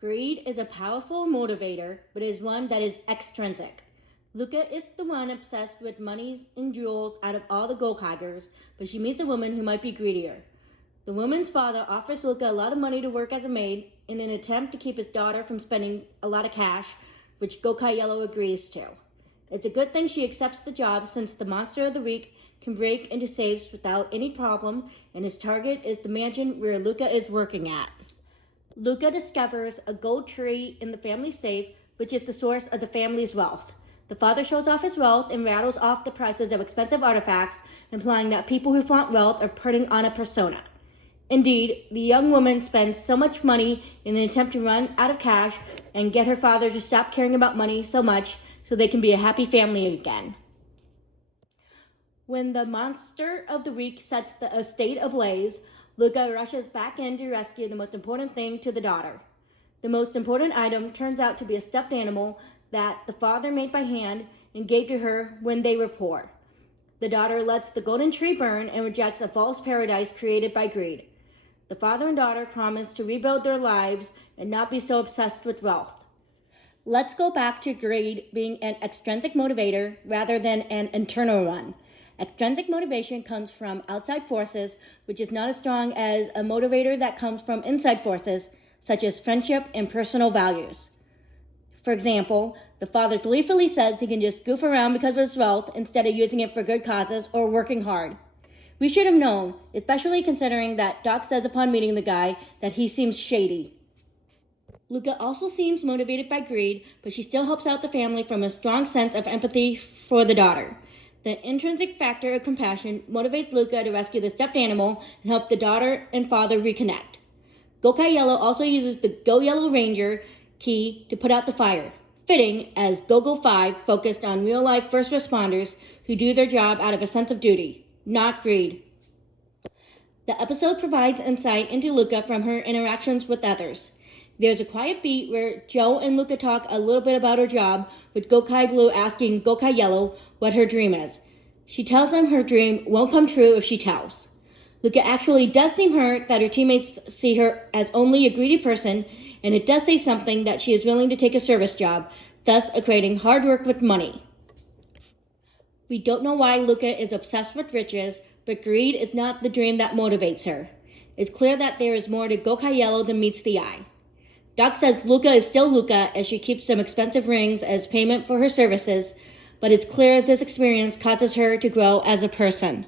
Greed is a powerful motivator, but is one that is extrinsic. Luka is the one obsessed with monies and jewels out of all the Gokaigers, but she meets a woman who might be greedier. The woman's father offers Luka a lot of money to work as a maid in an attempt to keep his daughter from spending a lot of cash, which Gokaiger agrees to. It's a good thing she accepts the job since the monster of the week can break into safes without any problem, and his target is the mansion where Luka is working at. Luka discovers a gold tree in the family safe, which is the source of the family's wealth. The father shows off his wealth and rattles off the prices of expensive artifacts, implying that people who flaunt wealth are putting on a persona. Indeed, the young woman spends so much money in an attempt to run out of cash and get her father to stop caring about money so much so they can be a happy family again. When the monster of the week sets the estate ablaze, Luka rushes back in to rescue the most important thing to the daughter. The most important item turns out to be a stuffed animal that the father made by hand and gave to her when they were poor. The daughter lets the golden tree burn and rejects a false paradise created by greed. The father and daughter promise to rebuild their lives and not be so obsessed with wealth. Let's go back to greed being an extrinsic motivator rather than an internal one. Extrinsic motivation comes from outside forces, which is not as strong as a motivator that comes from inside forces, such as friendship and personal values. For example, the father gleefully says he can just goof around because of his wealth instead of using it for good causes or working hard. We should have known, especially considering that Doc says upon meeting the guy that he seems shady. Luka also seems motivated by greed, but she still helps out the family from a strong sense of empathy for the daughter. The intrinsic factor of compassion motivates Luka to rescue the stuffed animal and help the daughter and father reconnect. Gokaiger also uses the Go Yellow Ranger key to put out the fire, fitting as Go 5 focused on real-life first responders who do their job out of a sense of duty, not greed. The episode provides insight into Luka from her interactions with others. There's a quiet beat where Joe and Luka talk a little bit about her job, with Gokai Blue asking Gokai Yellow what her dream is. She tells him her dream won't come true if she tells. Luka actually does seem hurt that her teammates see her as only a greedy person, and it does say something that she is willing to take a service job, thus equating hard work with money. We don't know why Luka is obsessed with riches, but greed is not the dream that motivates her. It's clear that there is more to Gokai Yellow than meets the eye. Doc says Luka is still Luka as she keeps some expensive rings as payment for her services, but it's clear this experience causes her to grow as a person.